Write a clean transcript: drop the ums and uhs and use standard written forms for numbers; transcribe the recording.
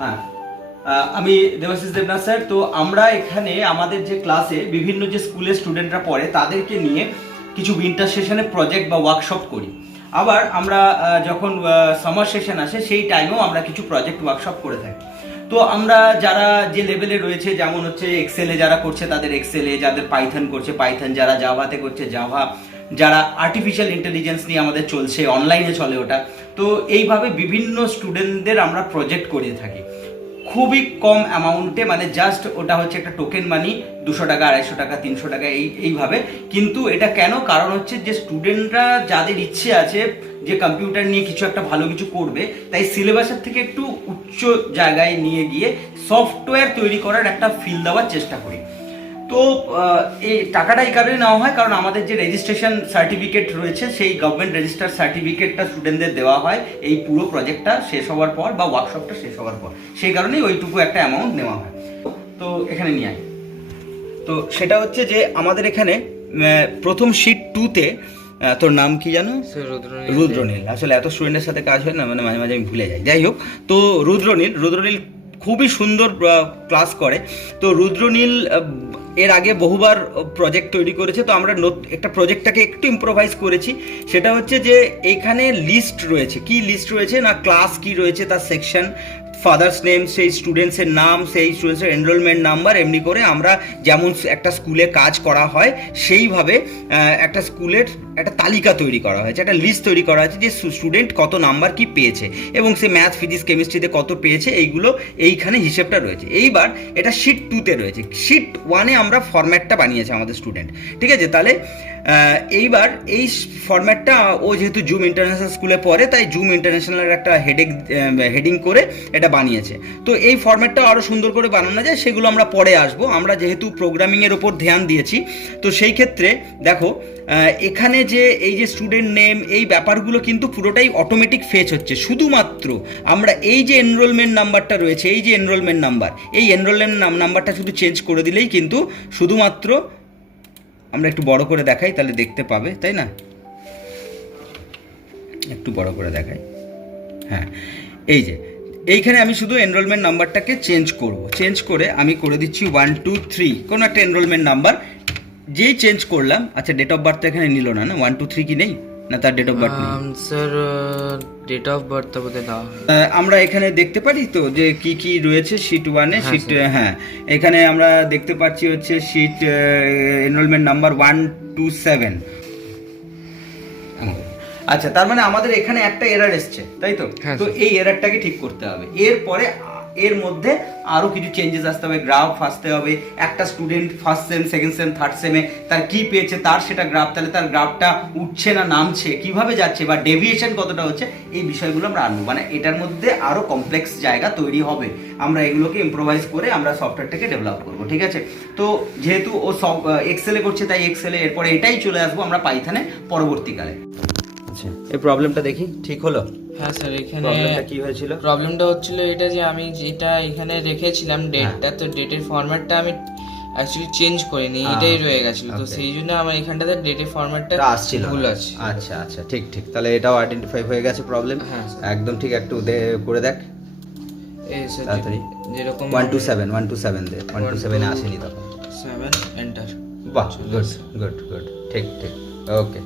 হ্যাঁ, আমি দেবাশিস দেবনাথ স্যার। তো আমরা এখানে আমাদের যে ক্লাসে বিভিন্ন যে স্কুলের স্টুডেন্টরা পড়ে তাদেরকে নিয়ে কিছু উইন্টার সেশনে প্রজেক্ট বা ওয়ার্কশপ করি। আবার আমরা যখন সামার সেশন আসে সেই টাইমেও আমরা কিছু প্রজেক্ট ওয়ার্কশপ করে থাকি। তো আমরা যারা যে লেভেলে রয়েছে, যেমন হচ্ছে এক্সেলে যারা করছে তাদের এক্সেলে, যাদের পাইথন করছে পাইথন, যারা জাভাতে করছে জাভা, যারা আর্টিফিশিয়াল ইন্টেলিজেন্স নিয়ে আমাদের চলছে, অনলাইনে চলে ওটা। তো এইভাবে বিভিন্ন স্টুডেন্টদের আমরা প্রজেক্ট করিয়ে থাকি খুবই কম অ্যামাউন্টে, মানে জাস্ট ওটা হচ্ছে একটা টোকেন মানি, 200 টাকা, 250 টাকা, 300 টাকা, এইভাবে। কিন্তু এটা কেন? কারণ হচ্ছে যে স্টুডেন্টরা যাদের ইচ্ছে আছে যে কম্পিউটার নিয়ে কিছু একটা ভালো কিছু করবে, তাই সিলেবাসের থেকে একটু উচ্চ জায়গায় নিয়ে গিয়ে সফটওয়্যার তৈরি করার একটা ফিল দেওয়ার চেষ্টা করি। তো এই টাকাটা এই কারণে নেওয়া হয় কারণ আমাদের যে রেজিস্ট্রেশন সার্টিফিকেট রয়েছে সেই গভর্নমেন্ট রেজিস্টার সার্টিফিকেটটা স্টুডেন্টদের দেওয়া হয় এই পুরো প্রজেক্টটা শেষ হওয়ার পর বা ওয়ার্কশপটা শেষ হওয়ার পর, সেই কারণেই ওইটুকু একটা অ্যামাউন্ট নেওয়া হয়। তো এখানে নিয়ে আয়। তো সেটা হচ্ছে যে আমাদের এখানে প্রথম শিট 2-তে, তোর নাম কি জানো? রুদ্রনীল। আসলে এত স্টুডেন্টের সাথে কাজ হয় না, মানে মাঝে মাঝে আমি ভুলে যাই। যাই হোক, তো রুদ্রনীল খুবই সুন্দর ক্লাস করে। তো রুদ্রনীল এর আগে বহুবার প্রজেক্ট তৈরি করেছে। তো আমরা একটা প্রজেক্টটাকে একটু ইম্প্রোভাইজ করেছি। সেটা হচ্ছে যে এখানে লিস্ট রয়েছে। কি লিস্ট রয়েছে না, ক্লাস কি রয়েছে, তার সেকশন, ফাদার্স নেম, সেই স্টুডেন্টসের নাম, সেই স্টুডেন্টসের এনরোলমেন্ট নাম্বার, এমনি করে আমরা যেমন একটা স্কুলে কাজ করা হয় সেইভাবে একটা স্কুলের একটা তালিকা তৈরি করা হয়েছে, একটা লিস্ট তৈরি করা হয়েছে যে স্টুডেন্ট কত নাম্বার কি পেয়েছে এবং সে ম্যাথ, ফিজিক্স, কেমিস্ট্রিতে কত পেয়েছে, এইগুলো এইখানে হিসেবটা রয়েছে। এইবার এটা শিট 2-তে রয়েছে। শিট 1-এ আমরা ফরম্যাটটা বানিয়েছে আমাদের স্টুডেন্ট, ঠিক আছে? তাহলে এইবার এই ফরম্যাটটা, ও যেহেতু জুম ইন্টারন্যাশনাল স্কুলে পড়ে তাই জুম ইন্টারন্যাশনালের একটা হেডিং করে এটা বানিয়েছে। তো এই ফরম্যাটটা আরও সুন্দর করে বানানো যায়, সেগুলো আমরা পরে আসবো। আমরা যেহেতু প্রোগ্রামিংয়ের ওপর ধ্যান দিয়েছি, তো সেই ক্ষেত্রে দেখো এখানে যে এই যে স্টুডেন্ট নেম, এই ব্যাপারগুলো কিন্তু পুরোটাই অটোমেটিক ফেচ হচ্ছে। শুধুমাত্র আমরা এই যে এনরোলমেন্ট নাম্বারটা রয়েছে, এই যে এনরোলমেন্ট নাম্বার, এই এনরোলমেন্ট নাম্বারটা শুধু চেঞ্জ করে দিলেই কিন্তু শুধুমাত্র, আমরা একটু বড় করে দেখাই তাহলে দেখতে পাবে, তাই না? একটু বড় করে দেখাই। হ্যাঁ, এই যে এইখানে আমি শুধু এনরোলমেন্ট নাম্বারটাকে চেঞ্জ করে আমি করে দিচ্ছি 1 2 3, কোনো একটা এনরোলমেন্ট নাম্বার যেই চেঞ্জ করলাম। আচ্ছা, ডেট অফ বার্থ এখানে নিল না, 1 2 3 কি নেই না, তার ডেট অফ বার্থ নেই স্যার। ডেট অফ বার্থ বোধহয় দাও। আমরা এখানে দেখতে পারি তো যে কি কি রয়েছে শিট 1-এ। শিট, হ্যাঁ, এখানে আমরা দেখতে পাচ্ছি হচ্ছে শিট এনরোলমেন্ট নাম্বার 127। আচ্ছা, তার মানে আমাদের এখানে একটা এরার এসছে, তাই তো? তো এই এরারটাকে ঠিক করতে হবে। এরপরে এর মধ্যে আরো কিছু চেঞ্জেস আসতে হবে, গ্রাফ আসতে হবে। একটা student first sem, second sem, third সেমে তার কি পেয়েছে তার সেটা গ্রাফ, তাহলে তার গ্রাফটা উঠছে না নামছে, কিভাবে যাচ্ছে বা ডেভিয়েশন কতটা হচ্ছে, এই বিষয়গুলো আমরা আনবো। মানে এটার মধ্যে আরো কমপ্লেক্স জায়গা তৈরি হবে। আমরা এগুলোকে ইম্প্রোভাইজ করে আমরা সফটওয়্যারটাকে ডেভেলপ করবো, ঠিক আছে? তো যেহেতু ও সব এক্সেলে করছে তাই এক্সেলে, এরপরে এটাই চলে আসবো আমরা পাইথনে পরবর্তীকালে। আচ্ছা, এই প্রবলেমটা দেখি ঠিক হলো? হ্যাঁ স্যার, এখানে প্রবলেমটা কি হয়েছিল? প্রবলেমটা হচ্ছিল এটা যে আমি যেটা এখানে রেখেছিলাম ডেটটা, তো ডেটের ফরম্যাটটা আমি অ্যাকচুয়ালি চেঞ্জ করিনি, এটাই রয়ে গেছিল। তো সেই জন্য আমার এখানটাতে ডেটের ফরম্যাটটা আসছিল, ভুল আছে। আচ্ছা আচ্ছা, ঠিক ঠিক, তাহলে এটাও আইডেন্টিফাই হয়ে গেছে প্রবলেম। একদম ঠিক, একটু করে দেখ এই স্যার তাড়াতাড়ি। যেরকম 127 দে, 127 এ আসেনি তখন। 7 এন্টার। বাহ, গুড গুড গুড, ঠিক ঠিক, ওকে।